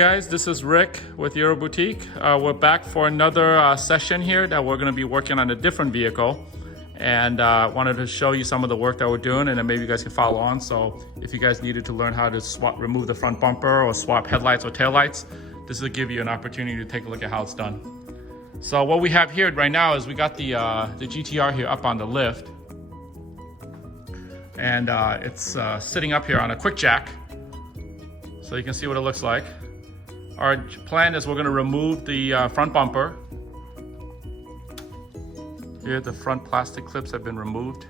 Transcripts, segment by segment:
guys, this is Rick with Euro Boutique. We're back for another session here that we're going to be working on a different vehicle, and wanted to show you some of the work that we're doing, and then maybe you guys can follow on. So if you guys needed to learn how to remove the front bumper or swap headlights or taillights, this will give you an opportunity to take a look at how it's done. So what we have here right now is we got the GTR here up on the lift, and it's sitting up here on a quick jack. So you can see what it looks like. Our plan is we're going to remove the front bumper. Here, the front plastic clips have been removed.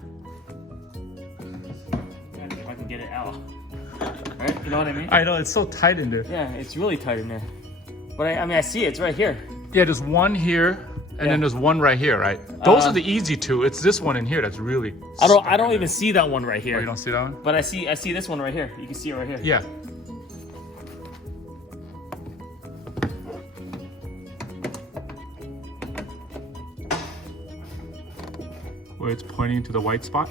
If I can get it out. Right? You know what I mean? I know, it's so tight in there. Yeah, it's really tight in there. But I mean, I see it. It's right here. Yeah, there's one here, and then there's one right here, right? Those are the easy two. It's this one in here that's really. I don't even see that one right here. Oh, you don't see that one? But I see this one right here. You can see it right here. Yeah. Where it's pointing to the white spot.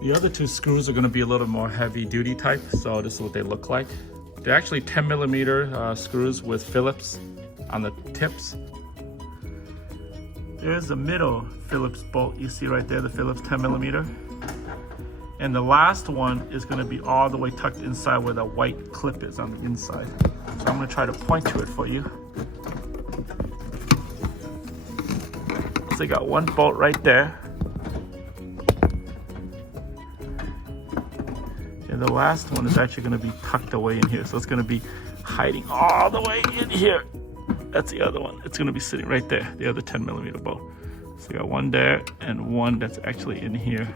The other two screws are going to be a little more heavy duty type, so this is what they look like. They're actually 10mm screws with Phillips on the tips. There's the middle Phillips bolt you see right there, the Phillips 10mm. And the last one is going to be all the way tucked inside where the white clip is on the inside. So I'm going to try to point to it for you. So you got one bolt right there. And the last one is actually going to be tucked away in here. So it's going to be hiding all the way in here. That's the other one. It's going to be sitting right there, the other 10mm bolt. So you got one there and one that's actually in here.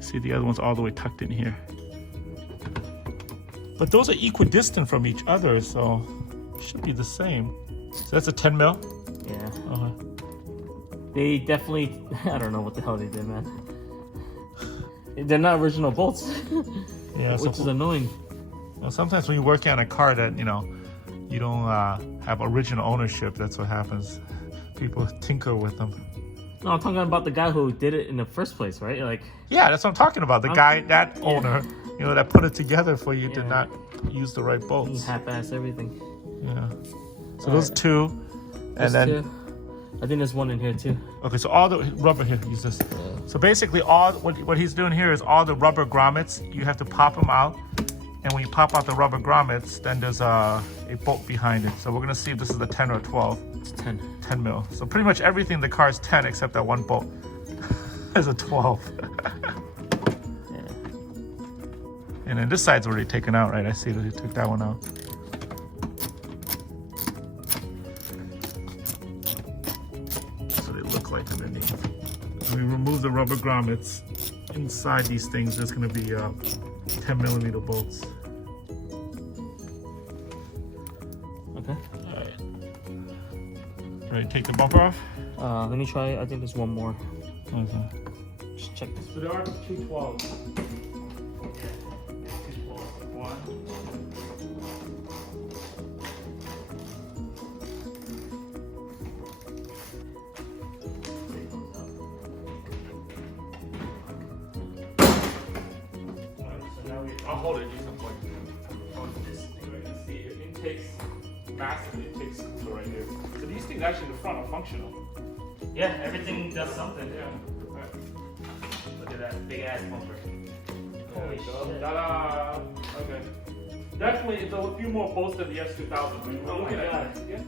See, the other one's all the way tucked in here. But those are equidistant from each other, so it should be the same. So that's a 10mm? Yeah. They definitely, I don't know what the hell they did, man. They're not original bolts. Yeah, which is annoying. Well, sometimes when you're working on a car that, you know, you don't have original ownership, that's what happens. People tinker with them. No, I'm talking about the guy who did it in the first place, right? Like. Yeah, that's what I'm talking about. The guy, that owner, you know, that put it together for you did not use the right bolts. He half-assed everything. Yeah. So those two, and then. Two. I think there's one in here too. Okay, so all the rubber here, use this. So basically all, what he's doing here is all the rubber grommets, you have to pop them out. And when you pop out the rubber grommets, then there's a bolt behind it. So we're gonna see if this is a 10 or a 12. It's 10. 10 mil. So pretty much everything in the car is 10 except that one bolt is a 12. Yeah. And then this side's already taken out, right? I see that he took that one out. Look like underneath. When we remove the rubber grommets, inside these things there's going to be 10mm bolts. Okay. Alright. Ready to take the bumper off? Let me try. I think there's one more. Okay. Just check this. So there are 212s. One. I'll hold it. Use some point. This thing right here. See, it intakes massively. It takes right here. So these things actually in the front are functional. Yeah, everything does something. Yeah. Right. Look at that big ass bumper. Holy shit. Ta-da! Okay. Definitely, it's a few more bolts than the S2000. Oh my god. Yeah.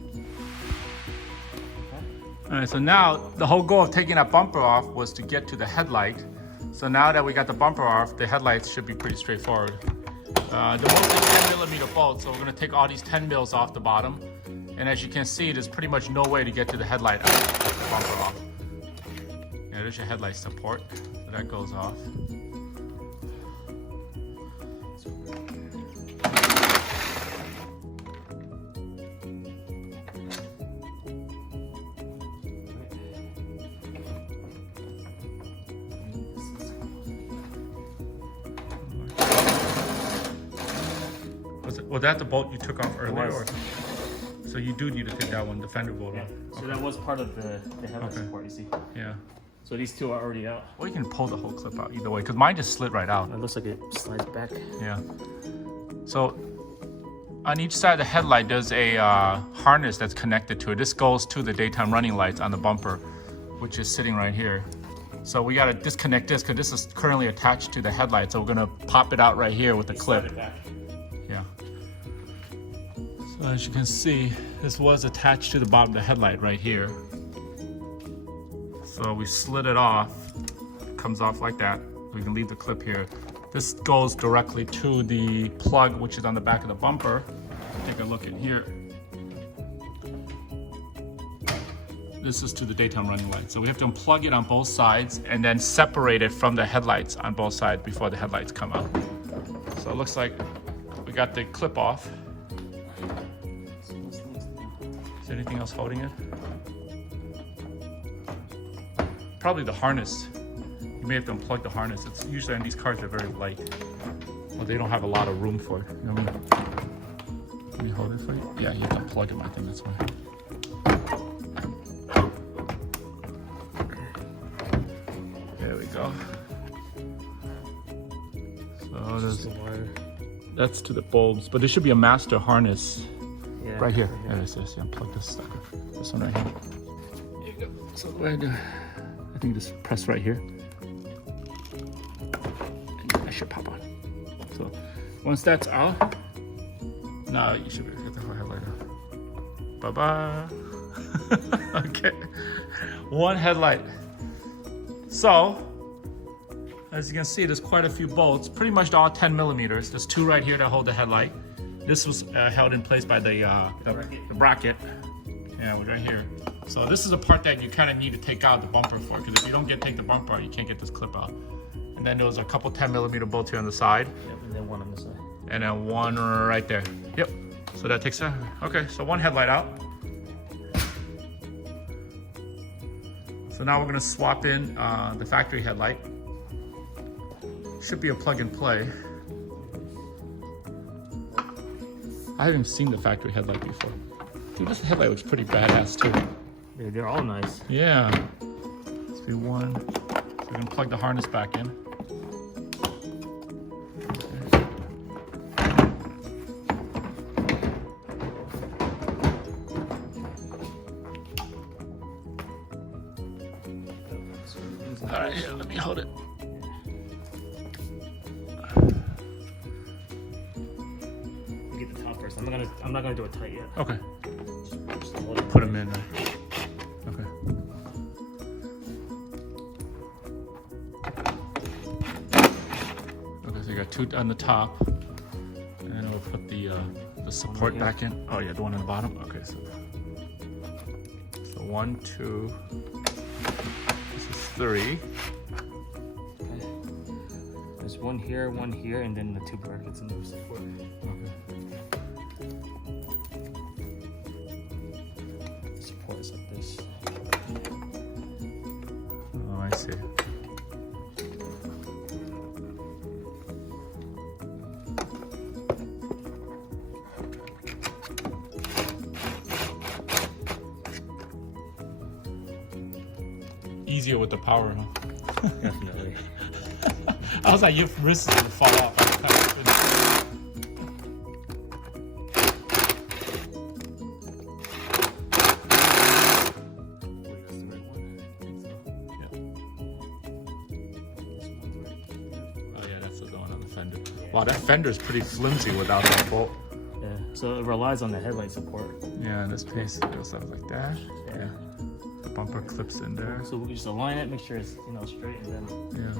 All right. So now the whole goal of taking that bumper off was to get to the headlight. So now that we got the bumper off, the headlights should be pretty straightforward. They're mostly 10mm bolts, so we're going to take all these 10 mils off the bottom. And as you can see, there's pretty much no way to get to the headlight without the bumper off. Yeah, there's your headlight support. So that goes off. Was that the bolt you took off earlier? Or? So you do need to take that one, the fender bolt off. So that was part of the headlight support, you see. Yeah. So these two are already out. Or you can pull the whole clip out either way, because mine just slid right out. It looks like it slides back. Yeah. So on each side of the headlight, there's a harness that's connected to it. This goes to the daytime running lights on the bumper, which is sitting right here. So we gotta disconnect this because this is currently attached to the headlight. So we're gonna pop it out right here with the clip. Yeah. So as you can see, this was attached to the bottom of the headlight right here. So we slid it off. It comes off like that. We can leave the clip here. This goes directly to the plug, which is on the back of the bumper. Take a look in here. This is to the daytime running light. So we have to unplug it on both sides and then separate it from the headlights on both sides before the headlights come out. So it looks like we got the clip off. Is there anything else holding it? Probably the harness. You may have to unplug the harness. It's usually on these cars, they're very light. Well, they don't have a lot of room for it. You know what I mean? Can you hold it for you? Yeah, you have to unplug it, I think that's why. There we go. So that's to the bulbs, but there should be a master harness right here. There it is. Yeah, unplug this sucker. This one right here. There you go. So I think just press right here. That should pop on. So once that's out, now you should be able to get the whole headlight out. Bye-bye. Okay. One headlight. So, as you can see, there's quite a few bolts, pretty much all 10 millimeters. There's two right here that hold the headlight. This was held in place by the bracket. Yeah, right here. So this is a part that you kind of need to take out the bumper for, because if you don't take the bumper out, you can't get this clip out. And then there was a couple 10 millimeter bolts here on the side. Yep, and then one on the side. And then one right there. Yep. So that takes okay, so one headlight out. So now we're gonna swap in the factory headlight. Should be a plug and play. I haven't seen the factory headlight before. Dude, this headlight looks pretty badass too. Yeah, they're all nice. Yeah. Let's do one. So we're gonna plug the harness back in. All right, here, let me hold it. Get the top first. I'm not gonna do it tight yet. Okay. Just hold it. Put them in. Okay. Okay, so you got two on the top, and then we'll put the support back in. Oh yeah, the one on the bottom. Okay, so 1, 2. This is 3. Okay. There's one here, and then the two brackets in the support. Okay. Support is like this. Oh, I see. Easier with the power, huh? Definitely. I was like, your wrist is gonna fall off. Wow, that fender is pretty flimsy without that bolt. Yeah, so it relies on the headlight support. Yeah, in this piece it goes up like that. Yeah. The bumper clips in there. So we just align it, make sure it's straight, and then yeah.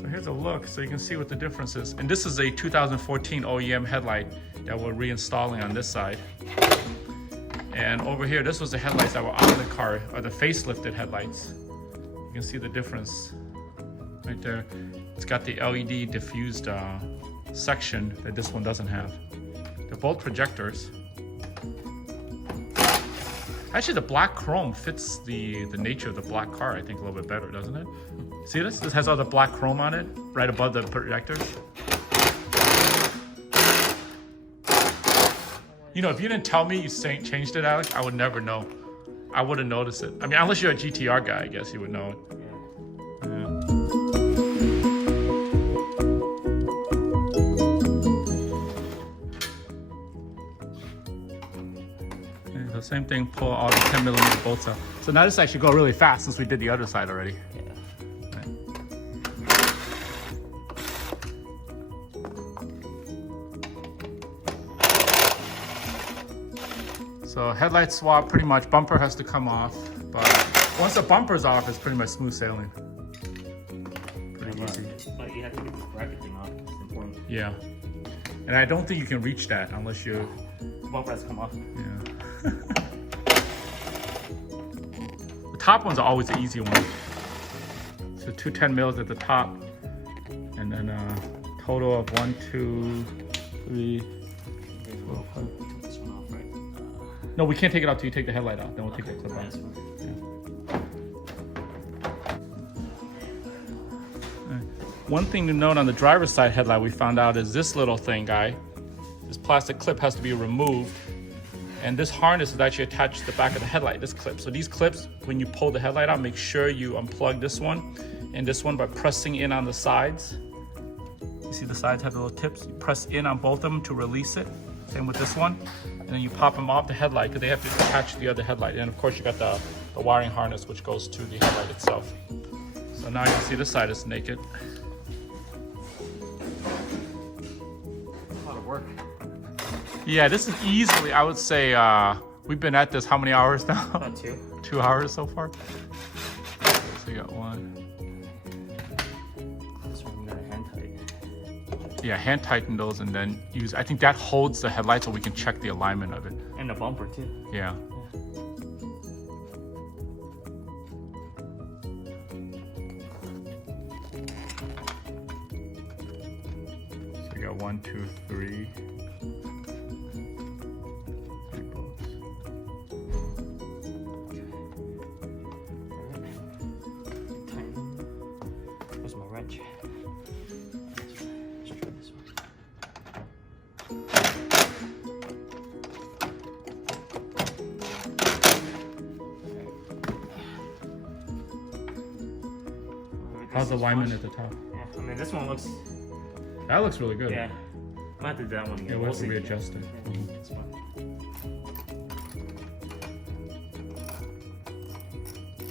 So here's a look, so you can see what the difference is. And this is a 2014 OEM headlight that we're reinstalling on this side. And over here, this was the headlights that were on the car, or the facelifted headlights. You can see the difference. Right there, it's got the LED diffused section that this one doesn't have. They're both projectors. Actually, the black chrome fits the nature of the black car, I think, a little bit better, doesn't it? See this? This has all the black chrome on it, right above the projectors. You know, if you didn't tell me you changed it, Alex, I would never know. I wouldn't notice it. I mean, unless you're a GTR guy, I guess you would know it. Yeah. same thing, pull all the 10 millimeter bolts out. So now this actually go really fast since we did the other side already. Yeah. So headlight swap, pretty much bumper has to come off, but once the bumper's off, it's pretty much smooth sailing. Pretty easy. But you have to get this bracket thing off. It's important. Yeah. And I don't think you can reach that unless you... The bumper has to come off. Yeah. The top ones are always the easy one. So 2 10 mils at the top, and then a total of 1, 2, 3, 4, 5. This one off, right? No, we can't take it out till you take the headlight out. Then we'll take the clip out. One thing to note on the driver's side headlight we found out is this little thing, guy. This plastic clip has to be removed, and this harness is actually attached to the back of the headlight, this clip. So these clips, when you pull the headlight out, make sure you unplug this one and this one by pressing in on the sides. You see the sides have the little tips? You press in on both of them to release it. Same with this one. And then you pop them off the headlight because they have to attach to the other headlight. And of course you got the wiring harness which goes to the headlight itself. So now you can see this side is naked. A lot of work. Yeah, this is easily, I would say, we've been at this how many hours now? About 2. 2 hours so far. So you got 1. This one we got a hand tight. Yeah, hand tighten those and then use, I think that holds the headlight so we can check the alignment of it. And the bumper too. Yeah. So you got 1, 2, 3. Where's my wrench? Let's try this one. How's the alignment at the top? Yeah, I mean this one looks. That looks really good. Yeah, I might have to do that one again. Yeah, we'll have to readjust it. Yeah, it's fine.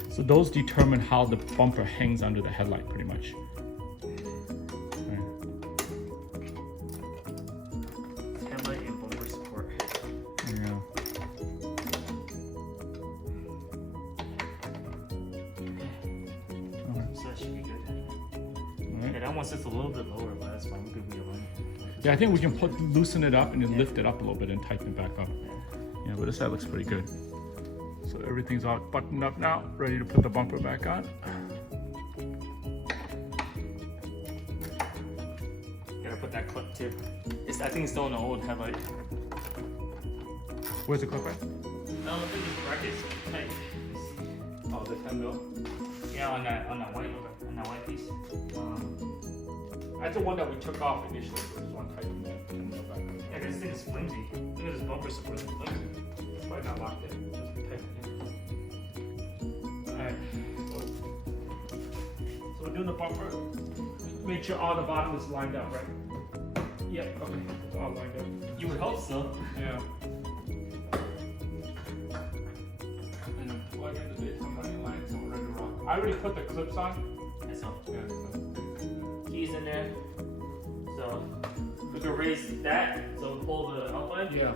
So those determine how the bumper hangs under the headlight, pretty much. Headlight and bumper support. Yeah. So that should be good. Yeah, that one sits a little bit lower, but that's fine. We could realign it. Yeah, I think we can loosen it up and then lift it up a little bit and tighten it back up. Yeah, but this side looks pretty good. So everything's all buttoned up now, ready to put the bumper back on. Gotta put that clip too. I think it's still in the old headlight. Where's the clip at? No, look at these brackets. Tight. Oh, the 10 mil? Yeah, on that white piece. That's the one that we took off initially, so just one tighten that 10 mil back. Yeah, this thing is flimsy. Look at this bumper support. It's flimsy. It's probably not locked in. Just tighten it. Alright. So we're doing the bumper. Make sure all the bottom is lined up, right? Yep, okay. It's all lined up. You would hope so. Yeah. And then plug in the daytime running lights and we're ready to rock. I already put the clips on. That's all. Yeah, so. Keys in there. So we can raise that so we pull the outline. Yeah.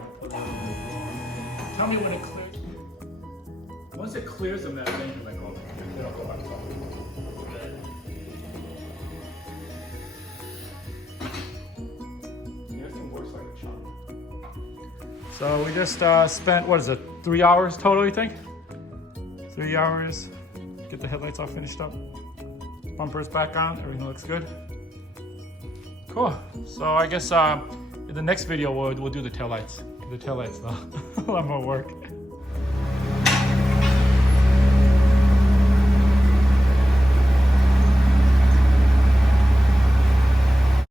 Tell me when it clears. Once it clears them, that thing is like, oh, it'll go back up. Everything works like a charm. So we just spent, what is it, 3 hours total, you think? 3 hours. Get the headlights all finished up. Bumpers back on, everything looks good. Cool. So I guess in the next video we'll do the taillights. The taillights though. A lot more work.